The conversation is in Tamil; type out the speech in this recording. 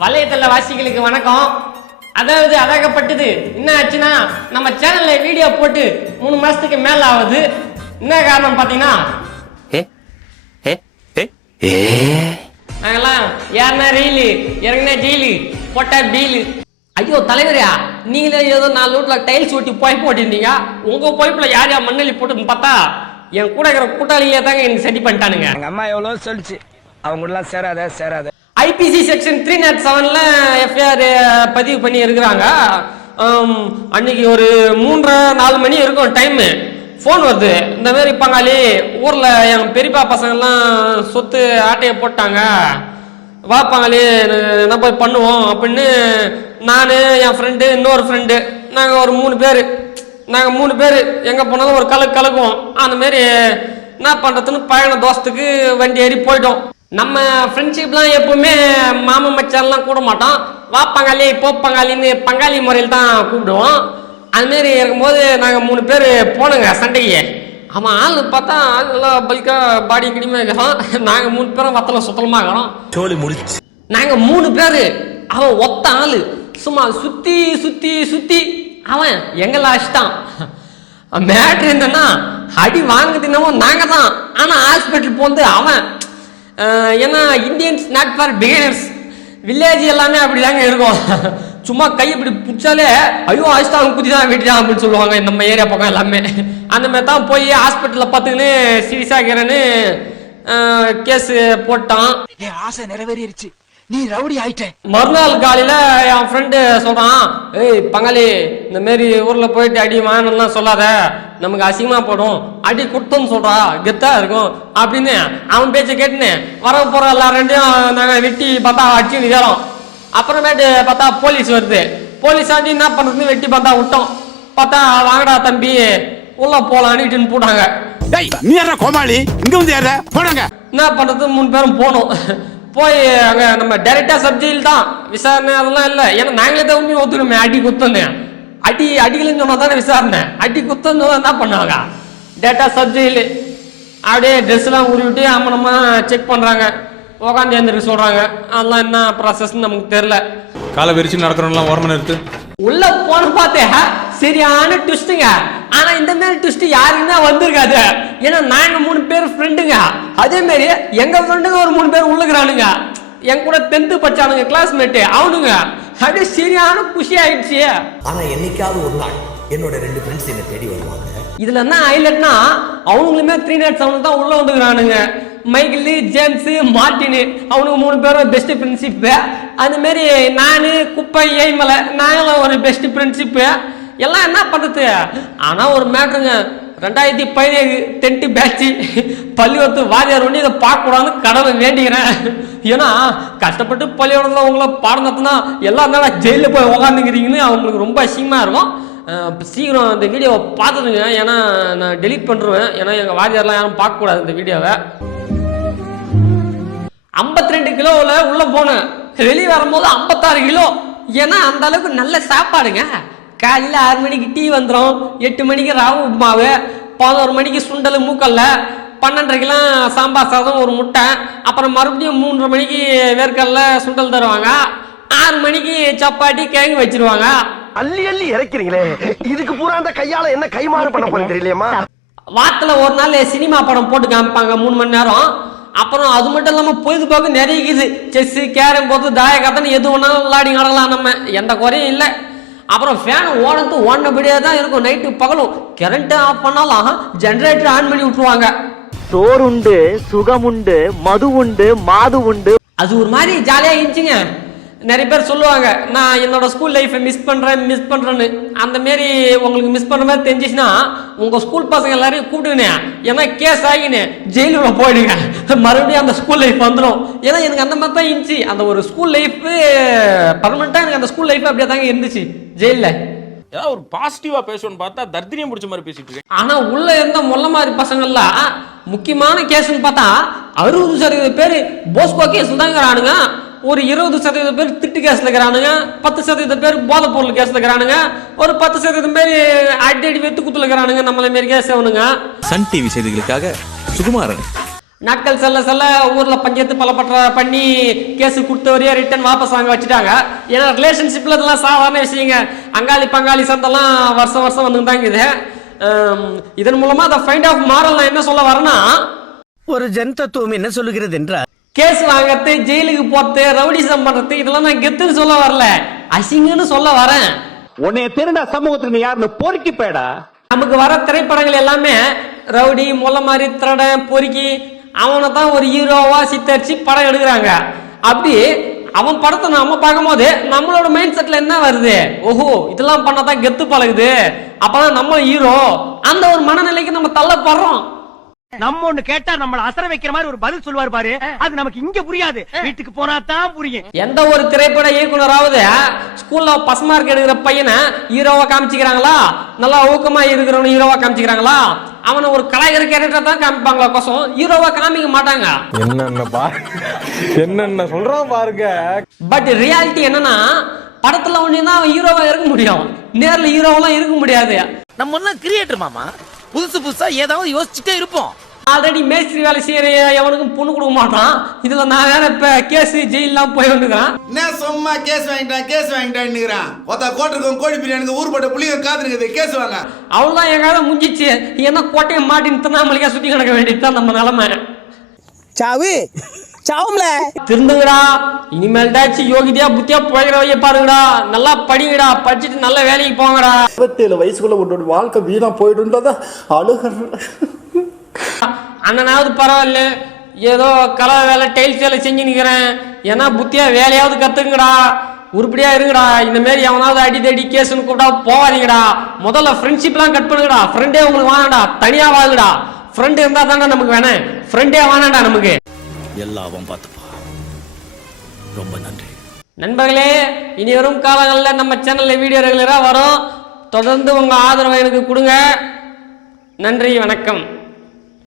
வலைத்தள வாசிகளுக்கு வணக்கம். அதாவது அழகப்பட்டது என்ன ஆச்சுன்னா, நம்ம சேனல்ல வீடியோ போட்டு 3 மாசத்துக்கு மேல ஆகுது. என்ன காரணம் பாத்தீங்கன்னா, நாங்கெல்லாம் யாருன்னா ரீலு இறங்கினா ஜெயிலு போட்டா பீலு. ஐயோ தலைவரையா, நீங்களே ஏதோ 4 வீட்டுல டைல்ஸ் ஒட்டி பைப் ஓட்டிருந்தீங்க. உங்க பைப்ல யார் யார் மண்ணெளி போட்டுன்னு பார்த்தா என் கூட இருக்கிற கூட்டாளியே தாங்க எனக்கு சரி பண்ணிட்டானுங்க. எங்க அம்மா எவ்வளவு சொல்லிச்சு, அவங்க எல்லாம் சேராத. ஐபிசி செக்ஷன் 307ல எஃப்ஐஆர் பதிவு பண்ணி இருக்கிறாங்க. அன்னைக்கு ஒரு 3-4 மணி இருக்கும் டைமு. ஃபோன் வருது, இந்த மாதிரி பங்காளி ஊரில் என் பெரியப்பா பசங்கள்லாம் சொத்து ஆட்டையை போட்டாங்க, வா பங்காளி என்ன போய் பண்ணுவோம் அப்படின்னு. நான், என் ஃப்ரெண்டு, இன்னொரு ஃப்ரெண்டு, நாங்கள் ஒரு 3 பேர். நாங்கள் 3 பேர் எங்கே போனாலும் ஒரு கலக்குவோம். அந்தமாரி என்ன பண்ணுறதுன்னு பயண தோசத்துக்கு வண்டி ஏறி போயிட்டோம். நம்ம ஃப்ரெண்ட்ஷிப்லாம் எப்பவுமே மாமன் மச்சான்லாம் கூட மாட்டோம். வா பங்காளி போ பங்காளின்னு பங்காளி முறையில் தான் கூப்பிடுவோம். அதுமாரி இருக்கும்போது நாங்கள் 3 பேர் போனோங்க சண்டைக்கு. அவன் ஆள் பார்த்தா ஆள் நல்லா பல்காக பாடி கிடிமையாக இருக்கிறோம். நாங்கள் 3 பேரும் வத்தலம் சுத்தலமாக இருக்கிறோம். சோழி முடிச்சு நாங்கள் 3 பேர். அவன் ஒத்த ஆள் சும்மா சுற்றி சுற்றி சுற்றி அவன் எங்களை அடிச்சிட்டான். மேட்ரு என்னன்னா, அடி வாங்குதுன்னமோ நாங்கள் தான், ஆனால் ஹாஸ்பிட்டல் போந்து அவன். ஏன்னா Indians not for beginners, village எல்லாமே அப்படிதாங்க இருக்கும். சும்மா கை இப்படி பிடிச்சாலே ஐயோ அடிச்சிட்டாங்க குதி தான் வெட்டிதான் அப்படின்னு சொல்லுவாங்க நம்ம ஏரியா பக்கம் எல்லாமே. அந்த மாதிரி தான் போய் ஹாஸ்பிட்டலில் பார்த்துக்கின்னு சீரியஸாக இருக்கிறேன்னு கேஸ் போட்டான். என் ஆசை நிறைவேறிடுச்சு, நீ ரவுடி ஆயிட்ட. மறுநாள் காலையில என் ஃப்ரெண்டு சொல்றான், ஏய் பங்காளி, இந்த மாரி ஊர்ல போயிட்டு அடி வாங்கணும்லாம் சொல்லாத, நமக்கு அசிங்கமா போடும், அடி குட்டோன்னு சொல்றா, கெத்தா இருக்கும் அப்படின்னு. அவன் பேச்ச கேட்டுன்னு வர போற எல்லாரையும் நாங்கள் வெட்டி பார்த்தா அடிச்சு நிற்கிறோம். அப்புறமேட்டு பார்த்தா போலீஸ் வருது. போலீஸ் ஆண்டி என்ன பண்றதுன்னு வெட்டி பார்த்தா விட்டோம். பார்த்தா வாங்கடா தம்பி உள்ள போலான்னு போட்டாங்க. நீ யாரா கோமாளி, இங்க வந்து யார போனாங்க. என்ன பண்றது 3 பேரும் போனோம். போய் அங்கே நம்ம டைரெக்டாக சப்ஜெயில் தான் விசாரணை, அதெல்லாம் இல்லை. ஏன்னா நாங்களே தான் உண்மையை ஒத்துக்கணுமே, அடி குத்தோன்னு. அடிக்கலன்னு சொன்னால் தானே விசாரணை. அடி குத்தோன்னு என்ன பண்ணுவாங்க, டேட்டா சப்ஜெயில். அப்படியே ட்ரெஸ்லாம் உருவிட்டு நம்ம செக் பண்ணுறாங்க, உக்காந்து எழுந்திருக்க சொல்கிறாங்க. அதெல்லாம் என்ன ப்ராசஸ்ன்னு நமக்கு தெரில. காலை விரிச்சு நடக்கிறோம்லாம் ஓரமாக நிறுத்து. உள்ள போன பார்த்தேன் சரியான ட்விஸ்ட்டுங்க. ஆனா இந்த மாதிரி ட்விஸ்ட் யாருக்குமே வந்திருக்காது. ஏன்னா நாங்க 3 பேர் ஃப்ரெண்டுங்க. அதே மாதிரி எங்க ஃப்ரெண்டுங்க ஒரு 3 பேர் உள்ளுக்குறானுங்க. என் கூட 10th படிச்சானுங்க, கிளாஸ்மேட்டு அவனுங்க. அப்படியே சரியான குஷி ஆயிடுச்சு. ஆனா என்னைக்காவது ஒரு நாள் என்னோட 2 ஃப்ரெண்ட்ஸ் என்ன தேடி வருவாங்க. இதுல என்ன ஹைலைட்னா, அவனுங்களுமே 307 தான் உள்ள வந்துக்கிறானுங்க. மைக்கிள், ஜேம்ஸ், மார்டின், அவனுக்கு 3 பேரும் பெஸ்ட் ஃப்ரெண்ட்ஷிப்பு. அது மாதிரி நான், குப்பை, ஏய்மலை, நாங்களும் ஒரு பெஸ்ட் ஃப்ரெண்ட்ஷிப்பு. எல்லாம் என்ன பண்ணுறது. ஆனால் ஒரு மேட்ருங்க, 2017 10th பேட்ச் பள்ளிக்கூடத்து வாரியார் ஒன்று இதை பார்க்கக்கூடாதுன்னு கடவுளை வேண்டிக்கிறேன். ஏன்னா கஷ்டப்பட்டு பள்ளிக்கூடத்தில் உங்களை பாடம் நடத்தினா எல்லாம் இருந்தாலும் ஜெயிலில் போய் உக்காந்துக்கிறீங்கன்னு அவங்களுக்கு ரொம்ப அசிங்கமாக இருக்கும். சீக்கிரம் இந்த வீடியோவை பார்த்துடுங்க, ஏன்னா நான் டெலீட் பண்ணுறேன். ஏன்னா எங்கள் வாரியாரெலாம் யாரும் பார்க்கக்கூடாது இந்த வீடியோவை. 52 கிலோவில் உள்ளே போனேன், வெளியே வரும்போது 56 கிலோ. ஏன்னா அந்த அளவுக்கு நல்ல சாப்பாடுங்க. காலையில் 6 மணிக்கு டீ வந்துடும், 8 மணிக்கு ராவு உப்புமாவு, 11 மணிக்கு சுண்டல் மூக்கல்ல, 12:30க்கெல்லாம் சாம்பார் சாதம் ஒரு முட்டை, அப்புறம் மறுபடியும் 3:30 மணிக்கு வேர்க்கடல சுண்டல் தருவாங்க, 6 மணிக்கு சப்பாத்தி கிழங்கு வச்சிருவாங்க. அள்ளி அள்ளி இறக்கிறீங்களே, இதுக்கு பூரா அந்த கையால என்ன கைமாறு பண்ண போறேன் தெரியலையம்மா. வாரத்தில் ஒரு நாள் சினிமா படம் போட்டு காமிப்பாங்க 3 மணி நேரம். அப்புறம் அது மட்டும் இல்லாமல் பொழுதுபோக்கு நிறைய இருக்குது. செஸ்ஸு, கேரம் போது, தாயக்கத்தன்னு எது வேணாலும் விளையாடி நடக்கலாம், நம்ம எந்த குறையும் இல்லை. அப்புறம் ஃபேன் ஓடினபடியே தான் இருக்கும் நைட்டு பகலும். கரண்ட்டு ஆஃப் பண்ணாலும் ஜென்ரேட்டர் ஆன் பண்ணி விட்டுருவாங்க. சோறுண்டு, சுகமுண்டு, மது உண்டு, மாது உண்டு. அது ஒரு மாதிரி ஜாலியாக இருந்துச்சுங்க. நிறைய பேர் சொல்லுவாங்க, நான் என்னோட ஸ்கூல் லைஃப்பை மிஸ் பண்ணுறேன்னு. அந்த மாரி உங்களுக்கு மிஸ் பண்ணுற மாதிரி தெரிஞ்சிச்சுன்னா உங்கள் ஸ்கூல் பசங்க எல்லாரையும் கூப்பிட்டுங்க. ஏன்னா கேஸ் ஆகினு ஜெயிலுக்குள்ள போயிடுங்க, மறுபடியும் அந்த ஸ்கூல் லைஃப் வந்துடும். ஏன்னா எனக்கு அந்த மாதிரி தான் இருந்துச்சு. அந்த ஒரு ஸ்கூல் லைஃபு பர்மனெண்ட்டாக எனக்கு அந்த ஸ்கூல் லைஃப் அப்படியே தாங்க இருந்துச்சு ஜெயிலில். ஏதாவது ஒரு பாசிட்டிவா பேசணும்னு பார்த்தா தர்தினியம் பிடிச்ச மாதிரி பேசிட்டு இருக்கேன். ஆனால் உள்ள இருந்த மொல்ல மாதிரி பசங்கள்லாம் முக்கியமான கேஸ்ன்னு பார்த்தா 60% பேர் போஸ்கோ கேஸ் தாங்கிறானுங்க. ஒரு 20% பேர் திட்டு கேஸ்ல இருக்கிறானுங்க, 10% பேர் போதை பொருள் கேஸ்ல இருக்கிறானுங்க, ஒரு 10% பேர் அடி வெத்து குத்துல இருக்கிறானுங்க. நம்மள மாரி கேஸ் ஆகணுங்க. சன் டிவி செய்திகளுக்காக சுகுமாரன். நாட்கள் செல்ல செல்ல ஊர்ல பஞ்சாயத்து பலப்பற்ற பண்ணி கேஸ் கொடுத்தவரையே ரிட்டர்ன் வாபஸ் வாங்க வச்சுட்டாங்க. ஏன்னா ரிலேஷன்ஷிப்ல இதெல்லாம் சாதாரண விஷயங்க. அங்காளி பங்காளி சந்தெல்லாம் வருஷம் வருஷம் வந்துதாங்க இது. இதன் மூலமா அந்த ஃபைண்ட் ஆஃப் மாரல் நான் என்ன சொல்ல வரேன்னா, ஒரு ஜன் தத்துவம் என்ன சொல்லுகிறது என்றால், கேஸ் வாங்கறது, ஜெயிலுக்கு போறது, ரவுடிசம் பண்றது, இதெல்லாம் நான் கெத்துன்னு சொல்ல வரல, அசிங்கன்னு சொல்ல வரேன். உன்னைய திருடா சமூகத்துக்கு நீ யாருன்னு பொறுக்கி போயடா. நமக்கு வர திரைப்படங்கள் எல்லாமே ரவுடி, முல்ல மாதிரி, திருடன், பொறுக்கி, அவனை தான் ஒரு ஹீரோவா சித்தரிச்சு படம் எடுக்கிறாங்க. அப்படி அவன் படத்தை நாம பார்க்கும் போது நம்மளோட மைண்ட் செட்ல என்ன வருது, ஓஹோ இதெல்லாம் பண்ணாதான் கெத்து பழகுது, அப்பதான் நம்ம ஹீரோ, அந்த ஒரு மனநிலைக்கு நம்ம தள்ளப்படுறோம். நம்ம ஒண்ணு கேட்டா நம்மள அசர வைக்கிற மாதிரி ஒரு பதில் சொல்லுவார் பாரு, அது நமக்கு இங்க புரியாது, வீட்டுக்கு போனா தான் புரியும். எந்த ஒரு திரைப்பட இயக்குனராவது ஸ்கூல்ல பஸ் மார்க் எடுக்கிற பையனை ஹீரோவா காமிச்சிக்கிறாங்களா, நல்லா ஊக்கமா இருக்கிறவன ஹீரோவா காமிச்சிக்கிறாங்களா? அவனை ஒரு கலாய்கிற கேரக்டர் தான் காமிப்பாங்களா கோசம், ஹீரோவா காமிக்க மாட்டாங்க. என்னென்ன சொல்றான் பாருங்க. பட் ரியாலிட்டி என்னன்னா, படத்துல ஒண்ணுதான் அவன் ஹீரோவா இருக்க முடியும், நேர்ல ஹீரோவெல்லாம் இருக்க முடியாது. நம்ம எல்லாம் கிரியேட்டர் மாமா, புதுசு புதுசா ஏதாவது யோசிச்சுட்டே இருப்போம். ஆல்ரெடி மேஸ்திரி வேலை செய்யற எவனுக்கும் பொண்ணு கொடுக்க மாட்டான். இதுல நான் வேற இப்ப கேஸ் ஜெயிலாம் போய் வந்துக்கிறான். என்ன சும்மா கேஸ் வாங்கிட்டான்னுங்கிறான். ஒருத்த கோட்டருக்கும் கோழி பிரியாணிக்கு ஊர்பட்ட புளிங்க காத்துருக்குது, கேஸ் வாங்க. அவ்வளவுதான் என் காலம் முடிஞ்சிச்சு. ஏன்னா கோட்டையை மாட்டின்னு திருநாமலிக்கா சுத்தி கிடக்க வேண்டியதுதான் நம்ம நிலைமை. சாவு சாவும்ல திருந்துங்கடா, இனிமேல்டாச்சும் யோகிதையா புத்தியா போகிற வைய பாருங்கடா, நல்லா படிங்கடா, படிச்சுட்டு நல்ல வேலைக்கு போங்கடா. 27 வயசுக்குள்ள உன்னோட வாழ்க்கை வீணா போயிடுன்றத அழுக. அண்ணனாவது பரவாயில்ல, ஏதோ கலவை வேலை டைல்ஸ் வேலை செஞ்சு நிக்கிறேன், ஏன்னா புத்தியா வேலையாவது கத்துங்கடா, உருப்படியா இருங்கடா. இந்த மாதிரி எவனாவது அடிதடி கேஸ்ன்னு கூப்பிட்டா போவாதீங்கடா. முதல்ல ஃப்ரெண்ட்ஷிப்லாம் கட் பண்ணுங்கடா. ஃப்ரெண்டே உங்களுக்கு வேணாண்டா, தனியா வாழுங்கடா. ஃப்ரெண்ட் இருந்தா தானே நமக்கு வேணும், ஃப்ரெண்டே வேணாண்டா நமக்கு. எல்லாம் பார்த்துப்பா. ரொம்ப நன்றி நண்பர்களே. இனி வரும் காலங்களில் நம்ம சேனல்ல வீடியோ ரெகுலரா வரும். தொடர்ந்து உங்க ஆதரவை எனக்கு கொடுங்க. நன்றி, வணக்கம்.